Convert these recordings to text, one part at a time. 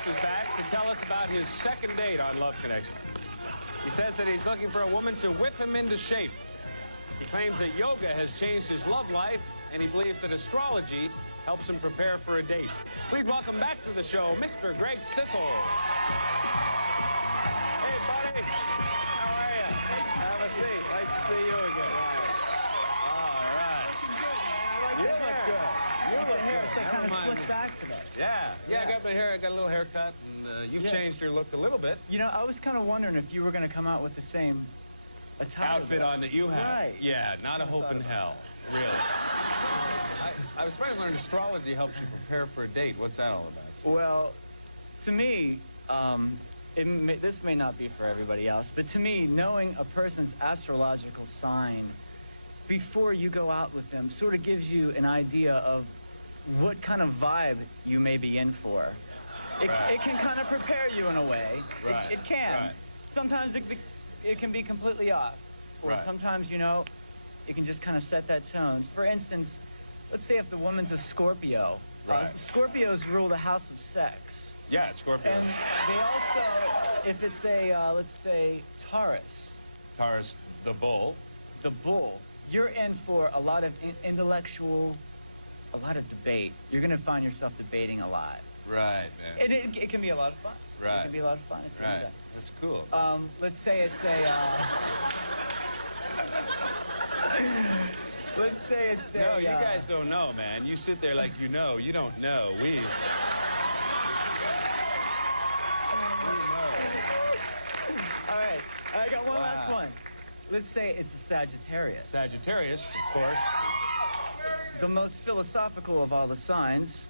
guest is back to tell us about his second date on Love Connection. He says that he's looking for a woman to whip him into shape. He claims that yoga has changed his love life, and he believes that astrology helps him prepare for a date. Please welcome back to the show, Mr. Greg Sissel. Hey, buddy. How are you? Have a seat. Nice to see you again. All right. You look good. You look good. It's like kind of slicked back today. Yeah, I got my hair. I got a little haircut, and you've changed your look a little bit. You know, I was kind of wondering if you were going to come out with the same outfit on that you have. Right. Yeah, not a hope in hell, really. I was trying to learn astrology helps you prepare for a date. What's that all about? Well, to me, this may not be for everybody else, but to me, knowing a person's astrological sign before you go out with them sort of gives you an idea of what kind of vibe you may be in for. It can kind of prepare you in a way. Right. It can. Right. Sometimes it can be completely off. Or sometimes, you know, it can just kind of set that tone. For instance, let's say if the woman's a Scorpio. Scorpios rule the house of sex. Yeah, Scorpios. And they also, if it's a, let's say, Taurus. Taurus, the bull. The bull. You're in for a lot of intellectual, a lot of debate. You're going to find yourself debating a lot. Right, man. It can be a lot of fun. Right. It can be a lot of fun. Right. That's cool. Let's say it's a... let's say it's a... No, you guys don't know, man. You sit there like you know. You don't know. We... All right. I got one last one. Let's say it's a Sagittarius. Sagittarius, of course. The most philosophical of all the signs.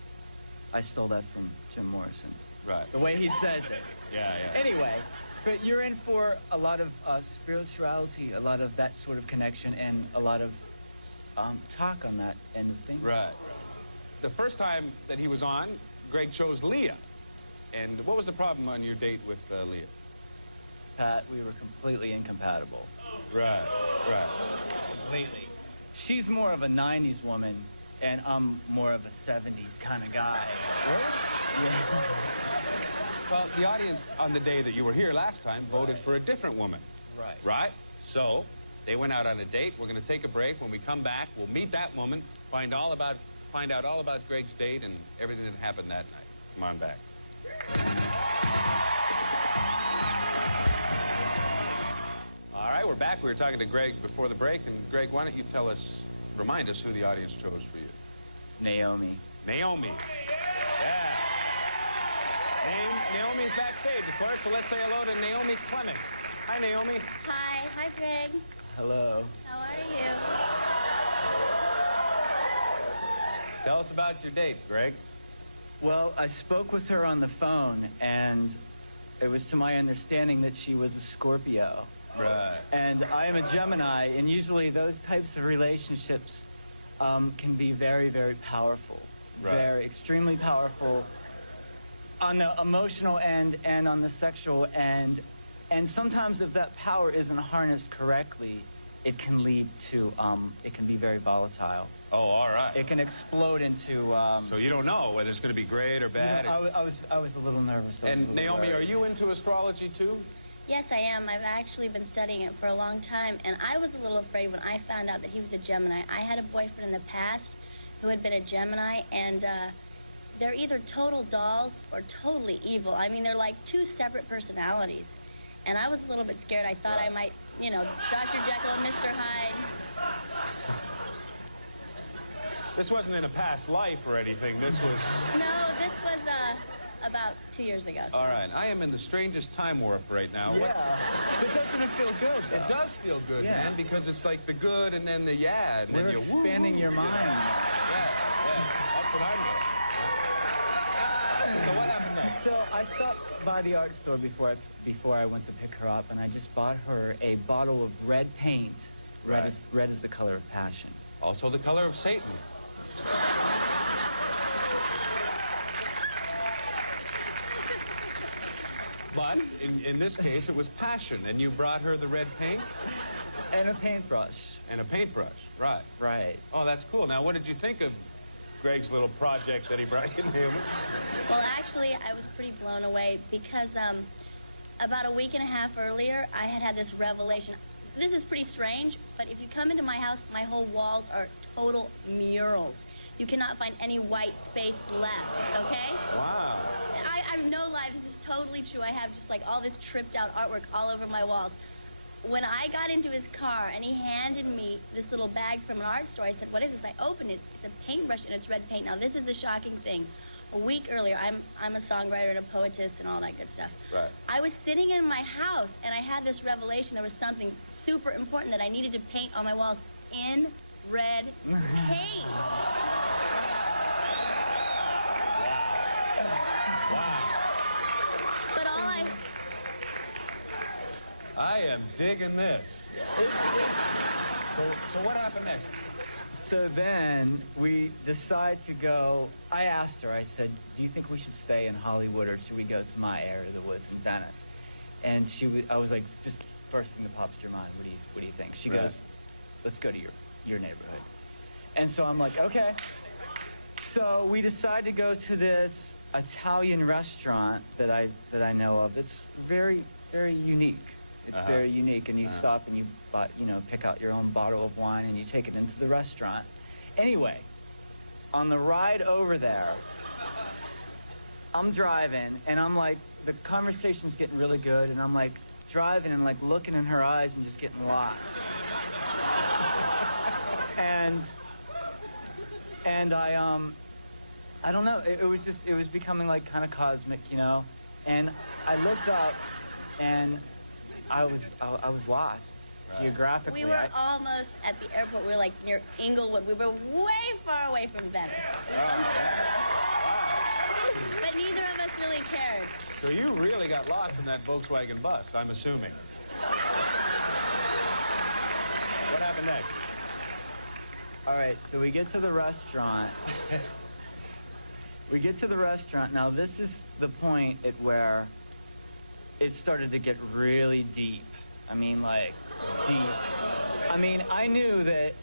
I stole that from Jim Morrison. Right. The way he says it. Yeah. Anyway, but you're in for a lot of spirituality, a lot of that sort of connection, and a lot of talk on that end of things. Right. The first time that he was on, Greg chose Leah. And what was the problem on your date with Leah? Pat, we were completely incompatible. Right. Completely. She's more of a 90s woman, and I'm more of a 70s kind of guy. Well, the audience on the day that you were here last time voted for a different woman. Right? So, they went out on a date. We're going to take a break. When we come back, we'll meet that woman, find out all about Greg's date and everything that happened that night. Come on back. All right, we're back. We were talking to Greg before the break. And Greg, why don't you remind us who the audience chose for you? Naomi. Naomi. Yeah. Naomi's backstage, of course, so let's say hello to Naomi Clement. Hi, Naomi. Hi. Hi, Greg. Hello. How are you? Tell us about your date, Greg. Well, I spoke with her on the phone, and it was to my understanding that she was a Scorpio. Right. And I am a Gemini, and usually those types of relationships can be very, very powerful. Right. Very, extremely powerful on the emotional end and on the sexual end. And sometimes if that power isn't harnessed correctly, it can lead to, it can be very volatile. Oh, all right. It can explode into... So you don't know whether it's going to be great or bad? I was a little nervous. And Naomi, are you into astrology too? Yes, I am. I've actually been studying it for a long time, and I was a little afraid when I found out that he was a Gemini. I had a boyfriend in the past who had been a Gemini, and they're either total dolls or totally evil. I mean, they're like two separate personalities. And I was a little bit scared. I thought I might, you know, Dr. Jekyll and Mr. Hyde. This wasn't in a past life or anything. This was... No, this was about 2 years ago. All right. I am in the strangest time warp right now. Yeah. But doesn't it feel good, though? It does feel good, man, because it's like the good and then the yeah. And We're then expanding your mind. Yeah. That's what I mean. So what happened next? So I stopped by the art store before I went to pick her up, and I just bought her a bottle of red paint. Red is the color of passion. Also the color of Satan. But in this case, it was passion, and you brought her the red paint? And a paintbrush. And a paintbrush, right. Right. Oh, that's cool. Now, what did you think of Greg's little project that he brought you, Naomi? Well, actually, I was pretty blown away because about a week and a half earlier, I had this revelation. This is pretty strange, but if you come into my house, my whole walls are total murals. You cannot find any white space left, okay? Wow. I'm no lie, this is totally true. I have just like all this tripped out artwork all over my walls. When I got into his car and he handed me this little bag from an art store, I said, "What is this?" I opened it. It's a paintbrush and it's red paint. Now, this is the shocking thing. A week earlier, I'm a songwriter and a poetess and all that good stuff. Right. I was sitting in my house and I had this revelation. There was something super important that I needed to paint on my walls in red paint. But I am digging this. So what happened next? So then we decide to go. I asked her, I said, "Do you think we should stay in Hollywood or should we go to my area of the woods in Venice?" And I was like, just first thing that pops to your mind, what do you think? She goes, "Let's go to your neighborhood." And so I'm like, okay. So we decide to go to this Italian restaurant that I know of. It's very, very unique. It's very unique, and you stop and you pick out your own bottle of wine and you take it into the restaurant. Anyway, on the ride over there, I'm driving and I'm like, the conversation's getting really good, and I'm like driving and like looking in her eyes and just getting lost. And I don't know, it was becoming like kind of cosmic, you know. And I looked up and I was lost geographically. we were almost at the airport. We were like near Inglewood. We were way far away from Venice. But neither of us really cared. So you really got lost in that Volkswagen bus, I'm assuming. What happened next? All right, so we get to the restaurant. Now, this is the point at where it started to get really deep. I mean, like, deep. I mean, I knew that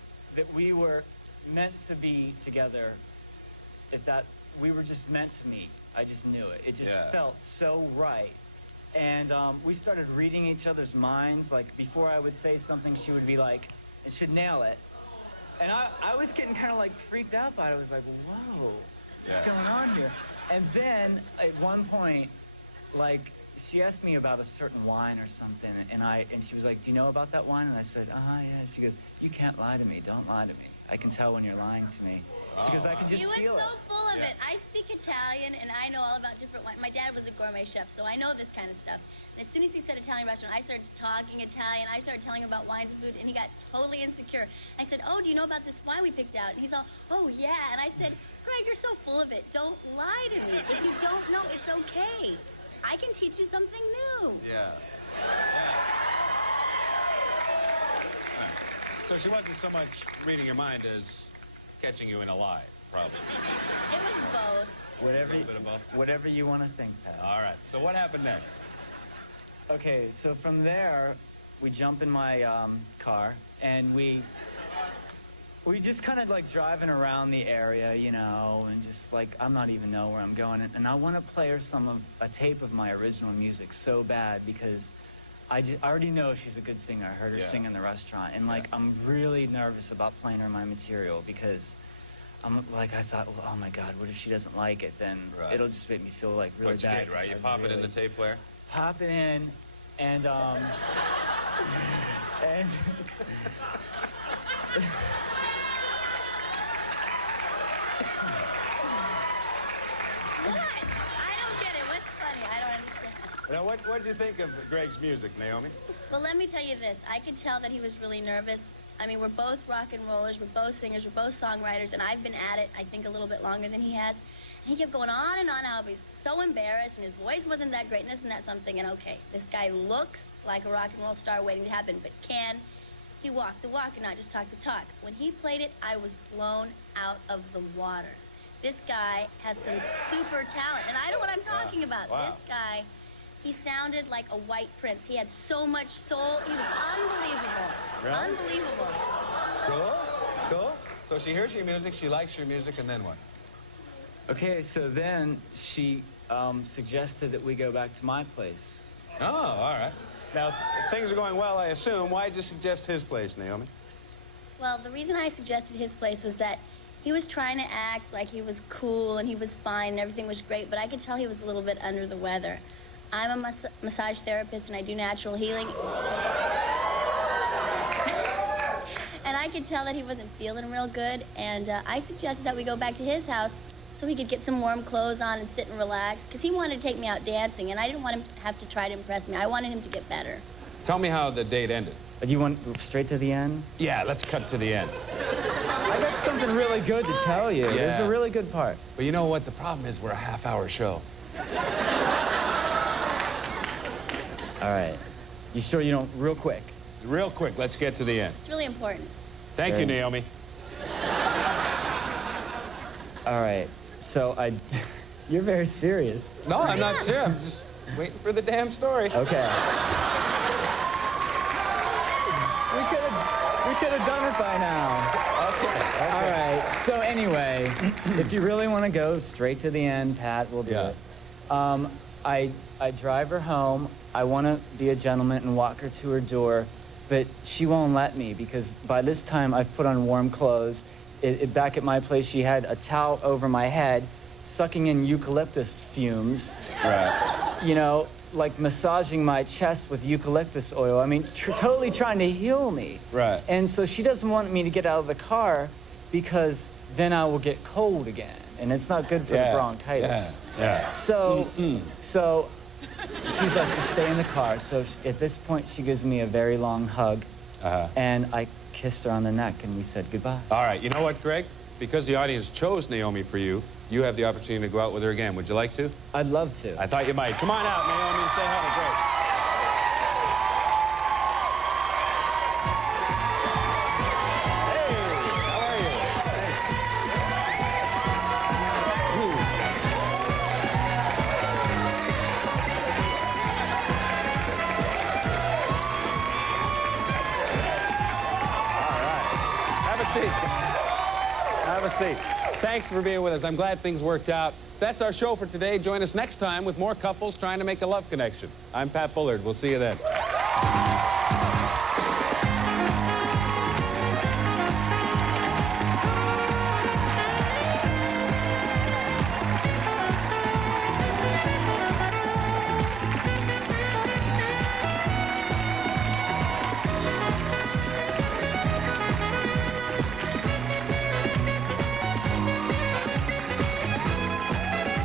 we were meant to be together, that we were just meant to meet. I just knew it. It just felt so right. And we started reading each other's minds. Like, before I would say something, she would be like, and she'd nail it. And I was getting kind of, like, freaked out by it. I was like, whoa, what's going on here? And then, at one point, like, she asked me about a certain wine or something, and she was like, "Do you know about that wine?" And I said, yeah. She goes, "You can't lie to me. Don't lie to me. I can tell when you're lying to me." She goes, "I can just feel it." He was so full of it. I speak Italian, and I know all about different wines. My dad was a gourmet chef, so I know this kind of stuff. And as soon as he said Italian restaurant, I started talking Italian. I started telling him about wines and food, and he got totally insecure. I said, "Oh, do you know about this wine we picked out?" And he's all, "Oh, yeah." And I said, "Greg, you're so full of it. Don't lie to me. If you don't know, it's okay. I can teach you something new." Yeah. So she wasn't so much reading your mind as catching you in a lie, probably. It was both. Whatever you want to think, Pat. All right. So what happened next? Okay, so from there, we jump in my car, and we just kind of like driving around the area, you know, and just like, I'm not even know where I'm going. And I want to play her a tape of my original music so bad because I already know she's a good singer. I heard her sing in the restaurant. And like, I'm really nervous about playing her my material because I thought, well, oh my God, what if she doesn't like it? Then it'll just make me feel like really bad. What you did, right? You pop it in the tape player? Pop it in, and and What? I don't get it. What's funny? I don't understand. Now, what did you think of Greg's music, Naomi? Well, let me tell you this. I could tell that he was really nervous. I mean, we're both rock and rollers. We're both singers. We're both songwriters. And I've been at it, I think, a little bit longer than he has. And he kept going on and on how he's so embarrassed and his voice wasn't that great and this and that something. And okay, this guy looks like a rock and roll star waiting to happen, but can he walk the walk and not just talk the talk? When he played it, I was blown out of the water. This guy has some super talent, and I know what I'm talking about. Wow. This guy, he sounded like a white prince. He had so much soul. He was unbelievable. Really? Unbelievable. Cool. So she hears your music, she likes your music, and then what? Okay, so then she suggested that we go back to my place. Oh, all right. Now, if things are going well, I assume. Why'd you suggest his place, Naomi? Well, the reason I suggested his place was that he was trying to act like he was cool and he was fine and everything was great, but I could tell he was a little bit under the weather. I'm a massage therapist and I do natural healing. And I could tell that he wasn't feeling real good, and I suggested that we go back to his house so he could get some warm clothes on and sit and relax, because he wanted to take me out dancing, and I didn't want him to have to try to impress me. I wanted him to get better. Tell me how the date ended. Do you want straight to the end? Yeah, let's cut to the end. I got something really good to tell you. Yeah. There's a really good part. But you know what? The problem is we're a half-hour show. All right. You sure you don't? Real quick. Real quick, let's get to the end. It's really important. Thank you, Naomi. All right. So you're very serious. No, I'm not serious. I'm just waiting for the damn story. Okay. We could have done it by now. Okay. All right. So anyway, if you really want to go straight to the end, Pat, we'll do it. I drive her home. I want to be a gentleman and walk her to her door, but she won't let me because by this time I've put on warm clothes. Back at my place, she had a towel over my head, sucking in eucalyptus fumes. Right. You know, like massaging my chest with eucalyptus oil. I mean, totally trying to heal me. Right. And so she doesn't want me to get out of the car because then I will get cold again, and it's not good for the bronchitis. Yeah. So she's like, just stay in the car. So at this point, she gives me a very long hug, and I kissed her on the neck, and we said goodbye. All right. You know what, Greg? Because the audience chose Naomi for you, you have the opportunity to go out with her again. Would you like to? I'd love to. I thought you might. Come on out, Naomi, and say hi to Greg. Have a seat. Thanks for being with us. I'm glad things worked out. That's our show for today. Join us next time with more couples trying to make a love connection. I'm Pat Bullard. We'll see you then.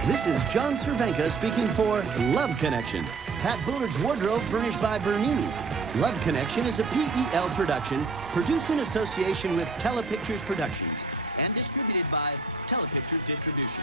This is John Cervenka speaking for Love Connection. Pat Bullard's wardrobe furnished by Bernini. Love Connection is a PEL production produced in association with Telepictures Productions and distributed by Telepicture Distribution.